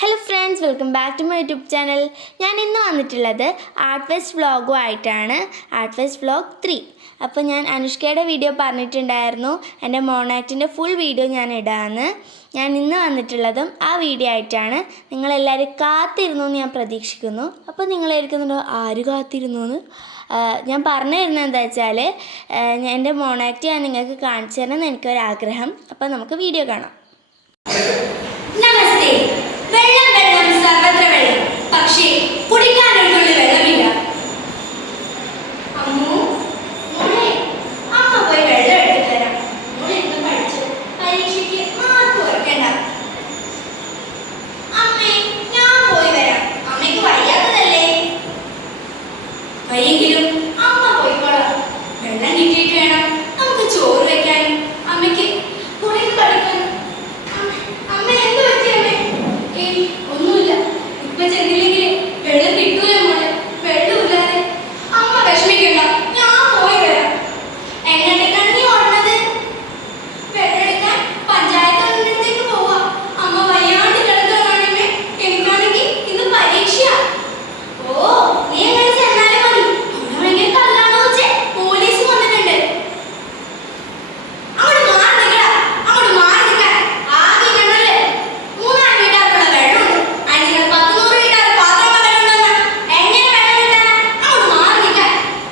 Hello friends, welcome back to my YouTube channel. ഞാൻ ഇന്ന് വന്നിട്ടുള്ളത് ആർട്ട് ഫെസ്റ്റ് വ്ളോഗും ആയിട്ടാണ്. Art fest vlog 3. അപ്പോൾ ഞാൻ അനുഷ്കയുടെ വീഡിയോ പറഞ്ഞിട്ടുണ്ടായിരുന്നു, എൻ്റെ മോണാക്റ്റിൻ്റെ ഫുൾ വീഡിയോ ഞാൻ ഇടാമെന്ന്. ഞാൻ ഇന്ന് വന്നിട്ടുള്ളതും ആ വീഡിയോ ആയിട്ടാണ്. നിങ്ങളെല്ലാവരും കാത്തിരുന്നു എന്ന് ഞാൻ പ്രതീക്ഷിക്കുന്നു. അപ്പോൾ നിങ്ങളായിരിക്കുന്നുണ്ടോ ആര് കാത്തിരുന്നു എന്ന്? ഞാൻ പറഞ്ഞു തരുന്നത് എന്താ വെച്ചാൽ, എൻ്റെ മോണാക്റ്റ് ഞാൻ നിങ്ങൾക്ക് കാണിച്ചു തരണമെന്ന് എനിക്കൊരാഗ്രഹം. അപ്പോൾ നമുക്ക് വീഡിയോ കാണാം. നമസ്തേ. വെള്ളം വെള്ളം സർവത്ര വെള്ളം, പക്ഷേ കുടിക്കാനൊരു തുള്ളി വെള്ളമില്ല. അമ്മു, മോളെ, അമ്മ പോയി വെള്ളം എടുത്തു തരാം. മോളെ എന്ത് പഠിച്ചു? പരീക്ഷയ്ക്ക് മാർക്ക് കുറയ്ക്കണ്ട. അമ്മേ, ഞാൻ പോയി വരാം. അമ്മയ്ക്ക് വയ്യാത്തതല്ലേ? വയ്യെങ്കിലും അമ്മ പോയിക്കോളാം. വെള്ളം കിട്ടിയിട്ട് വേണം നമുക്ക് ചോറ് വെക്കാൻ. അമ്മയ്ക്ക് കുറെ പഠിക്കാൻ. അമ്മ എന്ത് പറ്റി അമ്മേ? ഒന്നുമില്ല. ഇപ്പൊ ചെന്നില്ലെങ്കിൽ വെള്ളം കിട്ടൂല മോളെ. വെള്ളമില്ലാതെ അമ്മ വിഷമിക്കണ്ട, ഞാൻ പോയി വരാം. എങ്ങോട്ടേക്കാണ് നീ ഓടുന്നത്? വെള്ളം എടുക്കാൻ പഞ്ചായത്ത് അംഗത്തേക്ക് പോവാ. അമ്മ വയ്യാണ്ട് കിടക്കുകയാണേ. എനിക്കാണെങ്കിൽ ഇന്ന് പരീക്ഷയാ. ഓ, നീ എങ്ങനെ ചെന്നാലും മതി. അവിടെ ഭയങ്കര കല്ലാണോ വെച്ചേ? പോലീസ് വന്നിട്ടുണ്ട്. അങ്ങോട്ട് മാറി നിൽക്കടാ, അങ്ങോട്ട് മാറി നിൽക്കാൻ. ആകെ കിണറില് 3-4 വീട്ടുകാർക്കുള്ള വെള്ളമുണ്ട്. അതിന് നിങ്ങൾ 10-100 വീട്ടുകാർ പാത്രം വെള്ളമുണ്ടെന്ന് എങ്ങനെ വെള്ളം കിട്ടാനാ? അങ്ങോട്ട് മാറി നിൽക്കാൻ.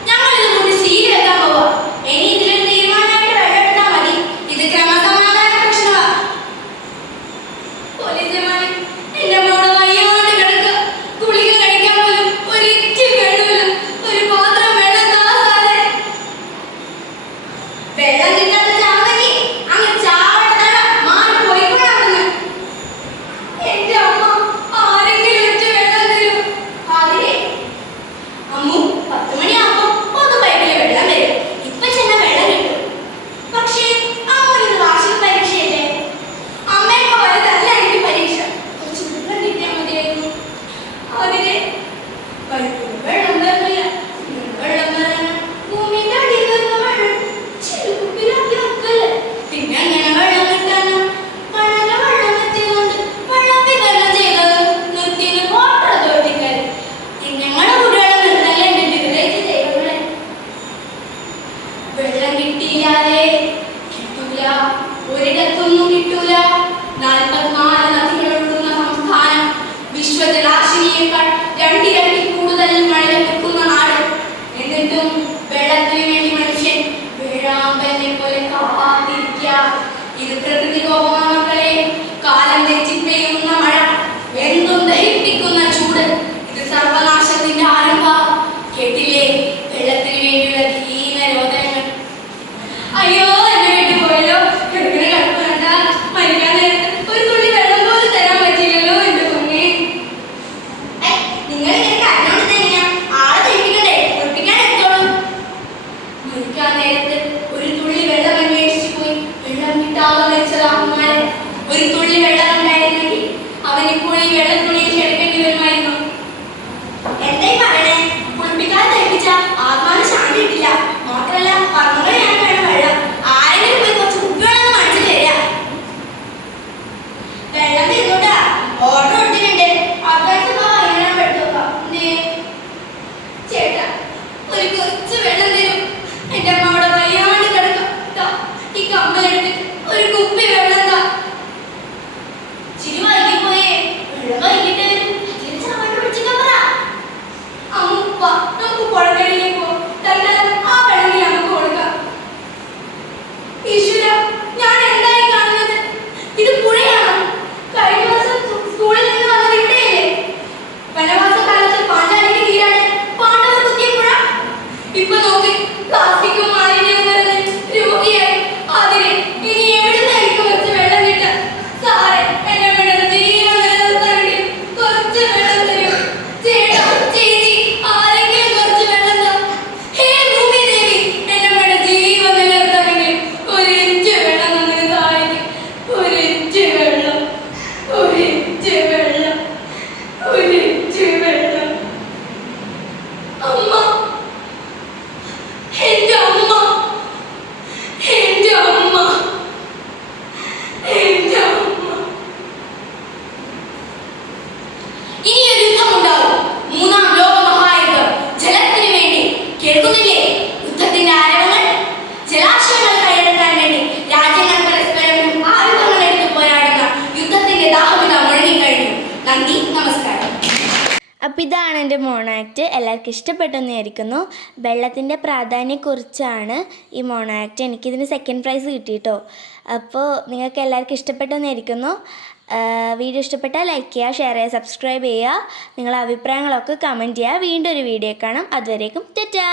ഞങ്ങൾ ഇത് കൂടി സീൽ വെക്കാൻ പോവാ. ഇനി ഇതിലൊരു തീരുമാനമായിട്ട് വെള്ളം എടുത്താൽ മതി. ഇത് ക്രമസമാധാന പ്രശ്നമാ. പോലീസുമാര് എന്റെ മോള് വയ്യാണ്ട് കിടക്കുക. ഗുളിക കഴിക്കാൻ പോലും ഒരിച്ചിരി വെള്ളമില്ല. ഒരു പാത്രം വെള്ളം താസാതെ. വെള്ളം കിട്ടാത്ത ചാവന്നെങ്കിൽ അങ്ങ് ചാവട്ട, മാറി പോയിക്കൊള്ളാമെന്ന്. എന്റെ അമ്മ ആരെങ്കിലും വെച്ച് വെള്ളം തരൂ. അതിനെ അമ്മു 10 മണിയാകുമ്പോ ഒന്ന് പൈപ്പില് വെള്ളം വരും. ഇപ്പൊ ചെന്ന വെള്ളം കിട്ടും. പക്ഷേ അമ്മൂരിന്ന് വാർഷിക പരീക്ഷയല്ലേ? അമ്മയൊക്കെ വലുതല്ല എനിക്ക് പരീക്ഷ. കുറച്ച് വെള്ളം കിട്ടിയാൽ മതിയായിരുന്നു. അതിനെ പൈപ്പിൽ വെള്ളം വരുന്നില്ല. വെള്ളം വരാൻ ഭൂമിയുടെ അടിയിൽ നിന്ന് വെള്ളം ചെറുകുപ്പിലാക്കി വെക്കല്ലേ. പിന്നെ എങ്ങനെ വെള്ളം കിട്ടാനോ? മഴ വെള്ളം എത്തിയതുകൊണ്ട് വെള്ളം വിതരണം ചെയ്തത് നിർത്തിയത് വാട്ടർ അതോറിറ്റിക്കാർ. ഞങ്ങളുടെ കുടിവെള്ളം നിർത്തല്ലേ എന്റെ വിവരേജ് ദൈവങ്ങളെ. വെള്ളം കിട്ടിയാലേ കിട്ടൂല, ഒരിടത്തൊന്നും കിട്ടൂല. 44 നദികളൊഴുകുന്ന സംസ്ഥാനം, വിശ്വജലാശിനിയേക്കാൾ 2 ഇരട്ടി കൂടുതൽ മഴ ലഭിക്കുന്ന നാട്. എന്നിട്ടും വെള്ളത്തിന് വേണ്ടി മനുഷ്യൻ വേഴാമ്പലിനെ പോലെ കാത്തിരിക്കുക. ഇത് പ്രകൃതി കോപമാണ് മക്കളെ. കാലം തെറ്റി പെയ്യുന്ന മഴ, എന്തും ദഹിപ്പിക്കുന്ന ചൂട്, ഇത് സർവനാശത്തിന്റെ ആരംഭം. കേട്ടില്ലേ വെള്ളത്തിന് വേണ്ടിയുള്ള ധീന രോദനങ്ങൾ? അയ്യോ, എന്നെ വീട്ടിൽ പോയല്ലോ. കിടക്കിന് കിടപ്പ് വേണ്ട. മരിക്കാൻ നേരത്ത് ഒരു തുള്ളി വെള്ളം പോലും തരാൻ പറ്റില്ലല്ലോ എന്റെ കുഞ്ഞെ. നിങ്ങൾ ഇങ്ങനെ അപ്പോൾ ഇതാണ് എൻ്റെ മോണാക്ട്. എല്ലാവർക്കും ഇഷ്ടപ്പെട്ടെന്ന് വിചാരിക്കുന്നു. വെള്ളത്തിൻ്റെ പ്രാധാന്യത്തെക്കുറിച്ചാണ് ഈ മോണാക്ട്. എനിക്കിതിന് സെക്കൻഡ് പ്രൈസ് കിട്ടിയിട്ടോ. അപ്പോൾ നിങ്ങൾക്ക് എല്ലാവർക്കും ഇഷ്ടപ്പെട്ടെന്ന് വിചാരിക്കുന്നു. വീഡിയോ ഇഷ്ടപ്പെട്ടാൽ ലൈക്ക് ചെയ്യുക, ഷെയർ ചെയ്യുക, സബ്സ്ക്രൈബ് ചെയ്യുക. നിങ്ങളുടെ അഭിപ്രായങ്ങളൊക്കെ കമൻറ്റ് ചെയ്യുക. വീണ്ടും ഒരു വീഡിയോ കാണാം. അതുവരേക്കും ടാറ്റാ.